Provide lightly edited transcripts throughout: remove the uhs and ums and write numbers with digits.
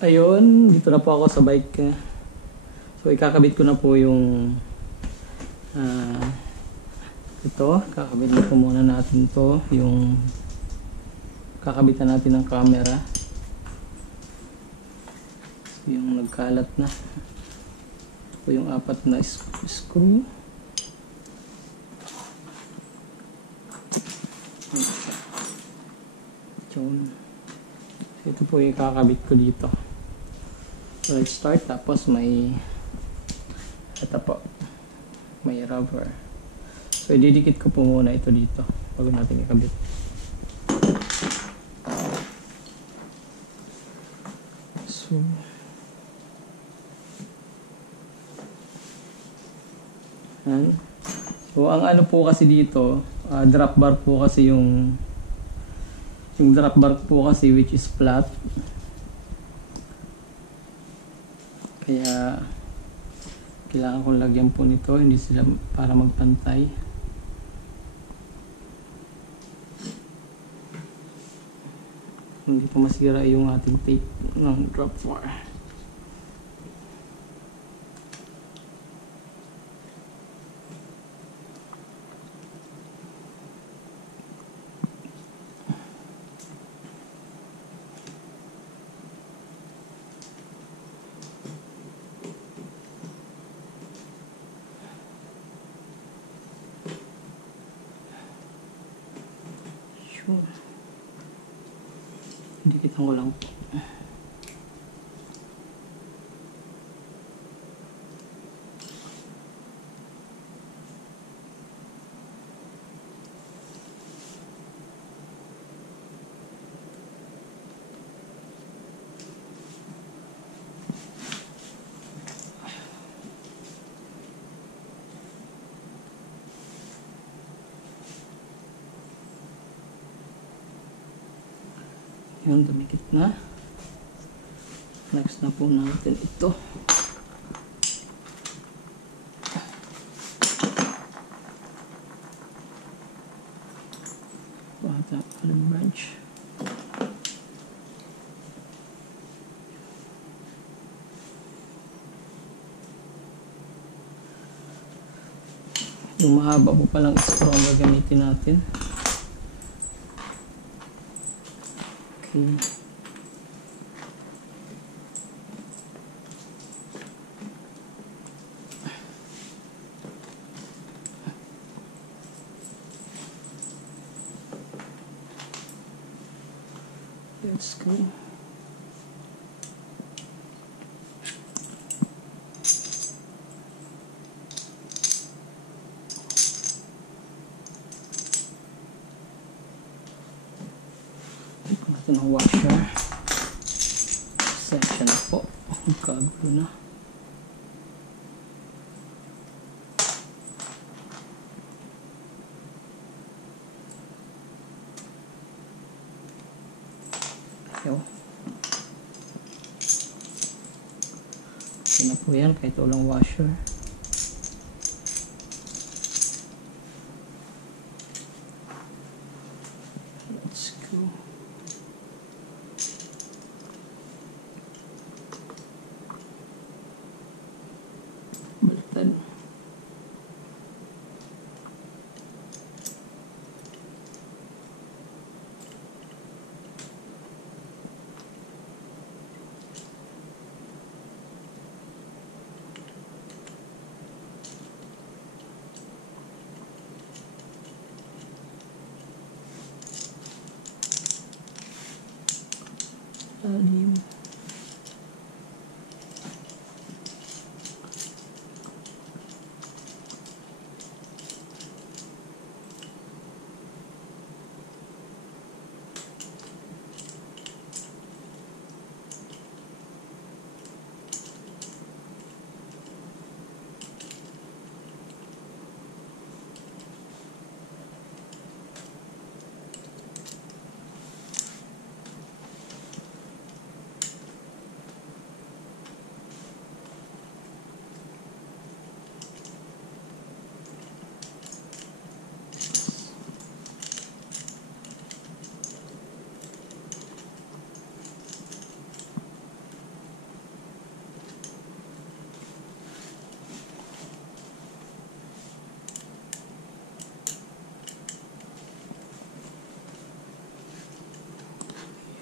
Ayun, dito na po ako sa bike. So, ikakabit ko na po yung ito. Kakabit na po muna natin to. Yung kakabitan natin ng camera. So, yung nagkalat na. Ito po yung 4 na screw. So, ito po yung kakabit ko dito. So, let's start. Tapos may ito po, may rubber. So, ididikit ko po muna ito dito bago natin ikabit. So, yan. So, ang ano po kasi dito, drop bar po kasi yung drop bar po kasi which is flat. Kaya kailangan kong lagyan po nito, hindi sila para magpantay. Hindi po masira yung ating tape ng drop bar. Dikitan ko lang po. Yun, dumikit na. Next na po natin ito. Bata Allen wrench. Yung mahaba po palang screw ang gagamitin natin. Okay. Let's go. Ito ng washer. Section na po. Magkagulo na. Ayaw. Okay na po yan kahit walang washer. Let's go. Baliktad. Alim.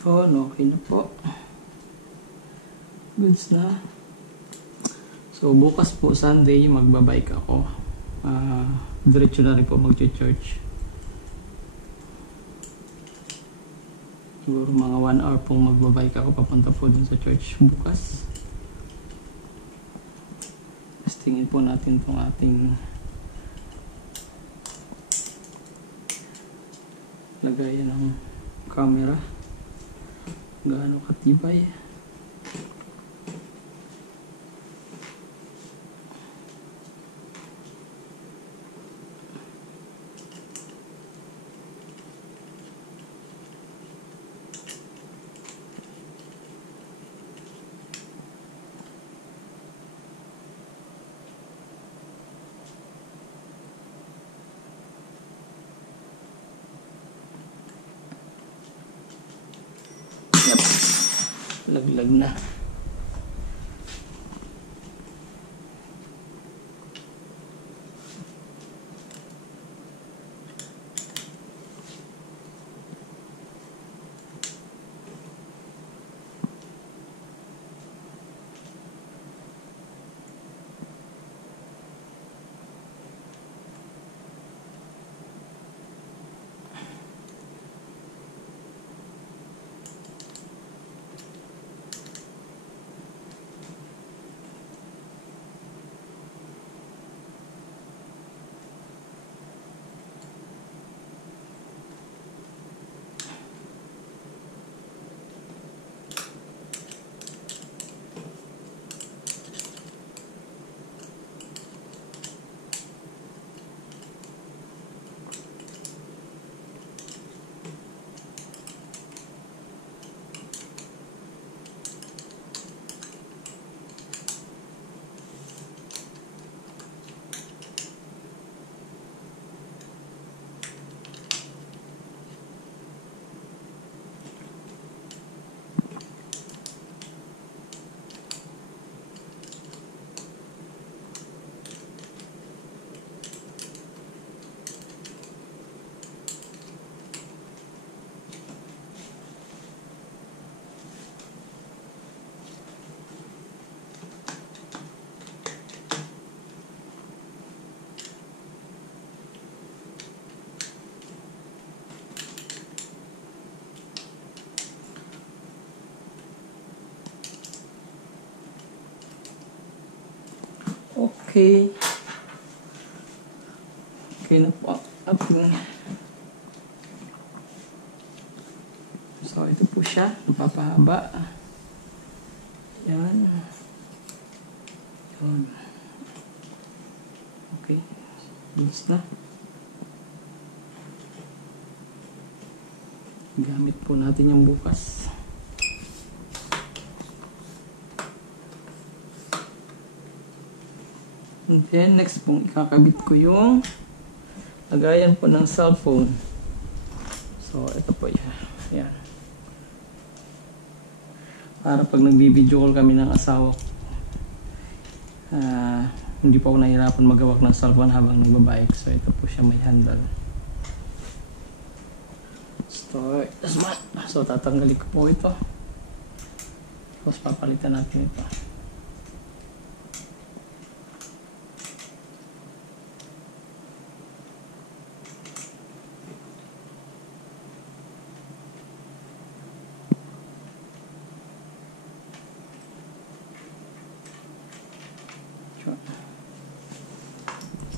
Yun, okay na po. Goods na. So, bukas po, Sunday, magbabike ako. Diretso na rin po mag-church. Siguro mga 1 hour pong magbabike ako papunta po dun sa church bukas. Testingin po natin itong ating lagayan ng camera. Gaano katibay. Yep. Laglag na. Okay. Okay na po. Okay. So, ito po siya. Napapahaba. Yan. Yan. Okay. Bilis na. Gamit po natin yung bukas. And then, next pong ikakabit ko yung lagayan po ng cellphone. So, ito po yan. Yan. Para pag nagbi-video call kami ng asawa ko, hindi po ako nahirapan magawak ng cellphone habang nagbabike. So, ito po siya may handle. Start. So, tatanggalin ko po ito. Tapos, papalitan natin ito.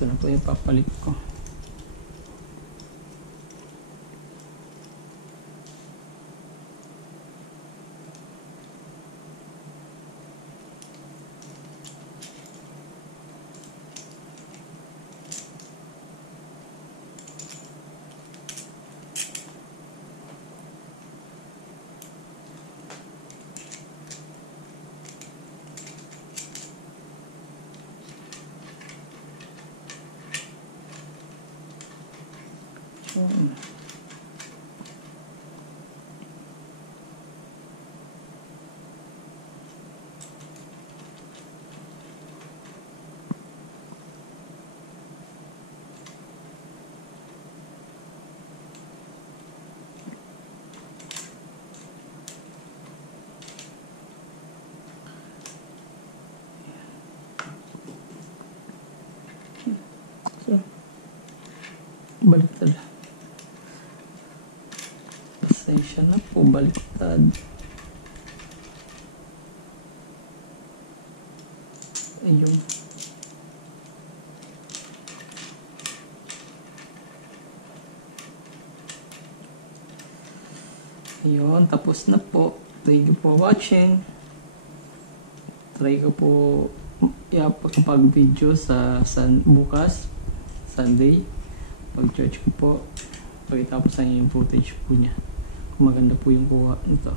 Ito na po yung papalit ko. Baliktad. Pasensya na po, baliktad. Ayun. Ayun, tapos na po. Thank you for watching. Try ko po pag-video sa bukas, Sunday. Pag-church ko po, pagkatapos sa yung footage po niya. Kung maganda po yung kuha nito.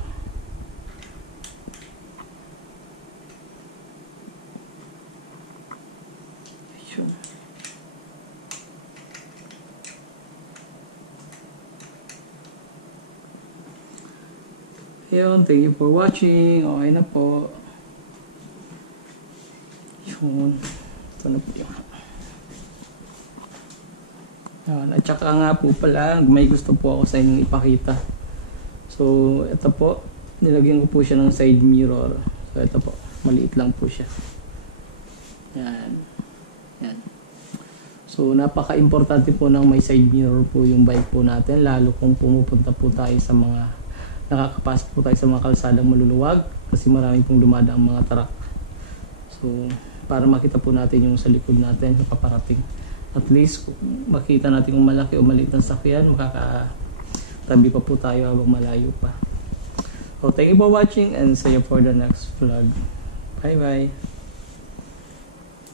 Ayun. Ayun, thank you for watching. Okay na po. Yun. Ito na po yung... Ayun. At saka nga po pala, may gusto po ako sa inyong ipakita. So, ito po. Nilagyan ko po siya ng side mirror. So, ito po. Maliit lang po siya. Yan. Yan. So, napaka-importante po ng may side mirror po yung bike po natin. Lalo kung pumupunta po tayo sa mga... nakakapasok po tayo sa mga kalsadang maluluwag. Kasi marami pong dumadaang mga truck. So, para makita po natin yung sa likod natin, yung paparating. At least, kung makita natin kung malaki o maliit ng sakyan, makakatabi pa po tayo habang malayo pa. So, thank you for watching and see you for the next vlog. Bye bye!